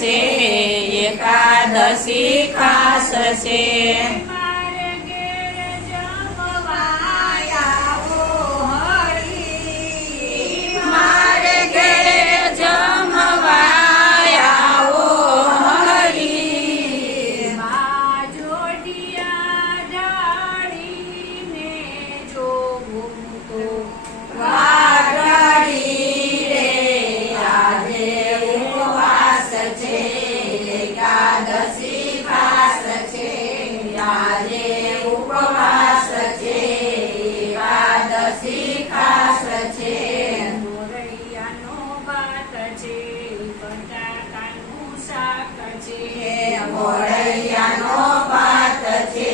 છે, એકાદશી ખાસ છે. મારે ઘેર જમવા આવો હરી, મારે ઘેર જમવા આવો હરી. મા જોડિયા ડાળીને જોવું તો વાદળી રે આજે ઉપવાસ છે, એકાદશી ખાસ છે, આજે ઉપવાસ છે, એકાદશી ખાસ છે. મોરૈયાનો ભાત છે, બટાકાનું શાક છે, મોરૈયાનો ભાત છે,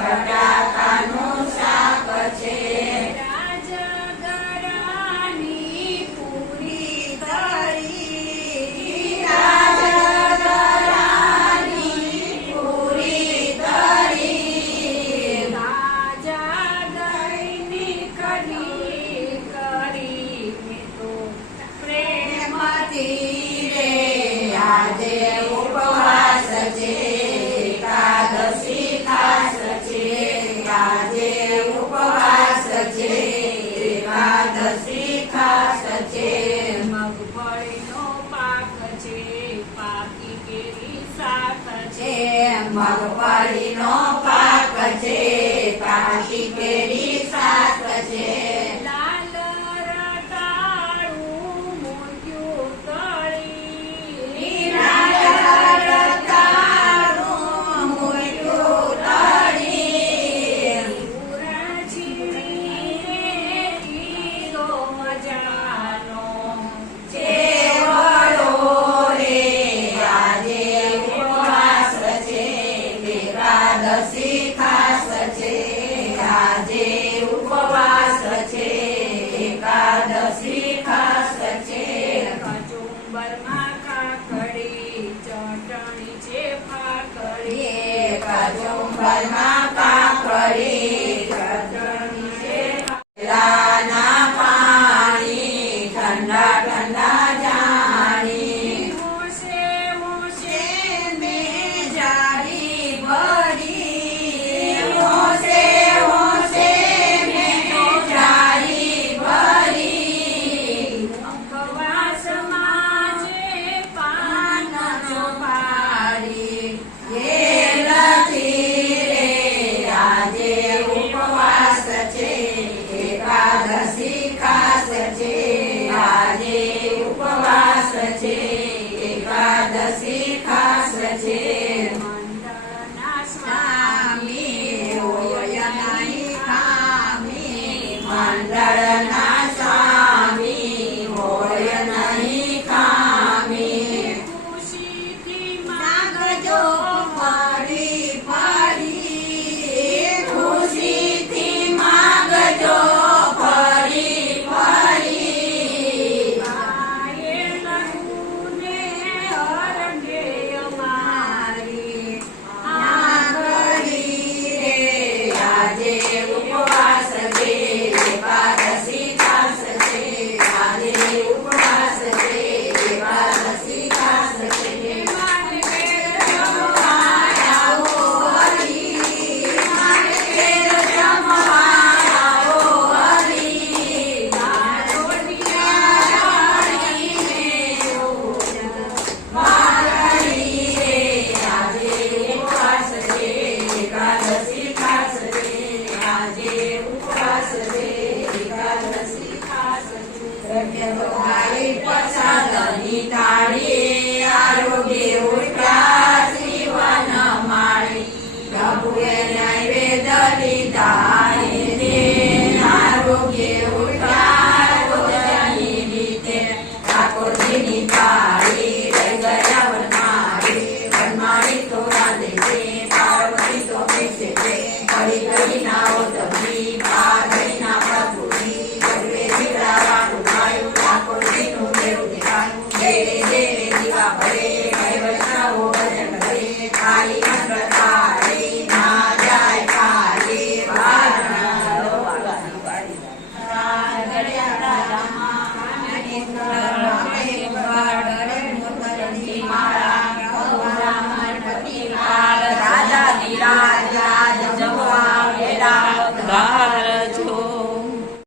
બટાકાનું શાક છે. રાજગરાની પૂરી તળી, રાજગરાની પૂરી તળી, તાજા દહીંની કઢી કરી મેં તો પ્રેમથી રે આજે ઉપવાસ છે, એકાદશી ખાસ છે, આજે ઉપવાસ છે, એકાદશી ખાસ છે. મગફળીનો પાક છે, પાકી કેરી શાક છે, મગફળીનો પાક છે, પાકી કેરી શાક છે. લાલ રતાળું મૂક્યું તળી, રતાળું મૂક્યું તળી, પૂરા છીણીને લીલો મજાનો ચેવડો રે આજે ઉપવાસ છે, એકાદશી ખાસ છે, આજે ઉપવાસ છે, એકાદશી ખાસ છે. કચુંબરમાં કાકડી ચટણી છે ફાકડી, કચુંબરમાં કાકડી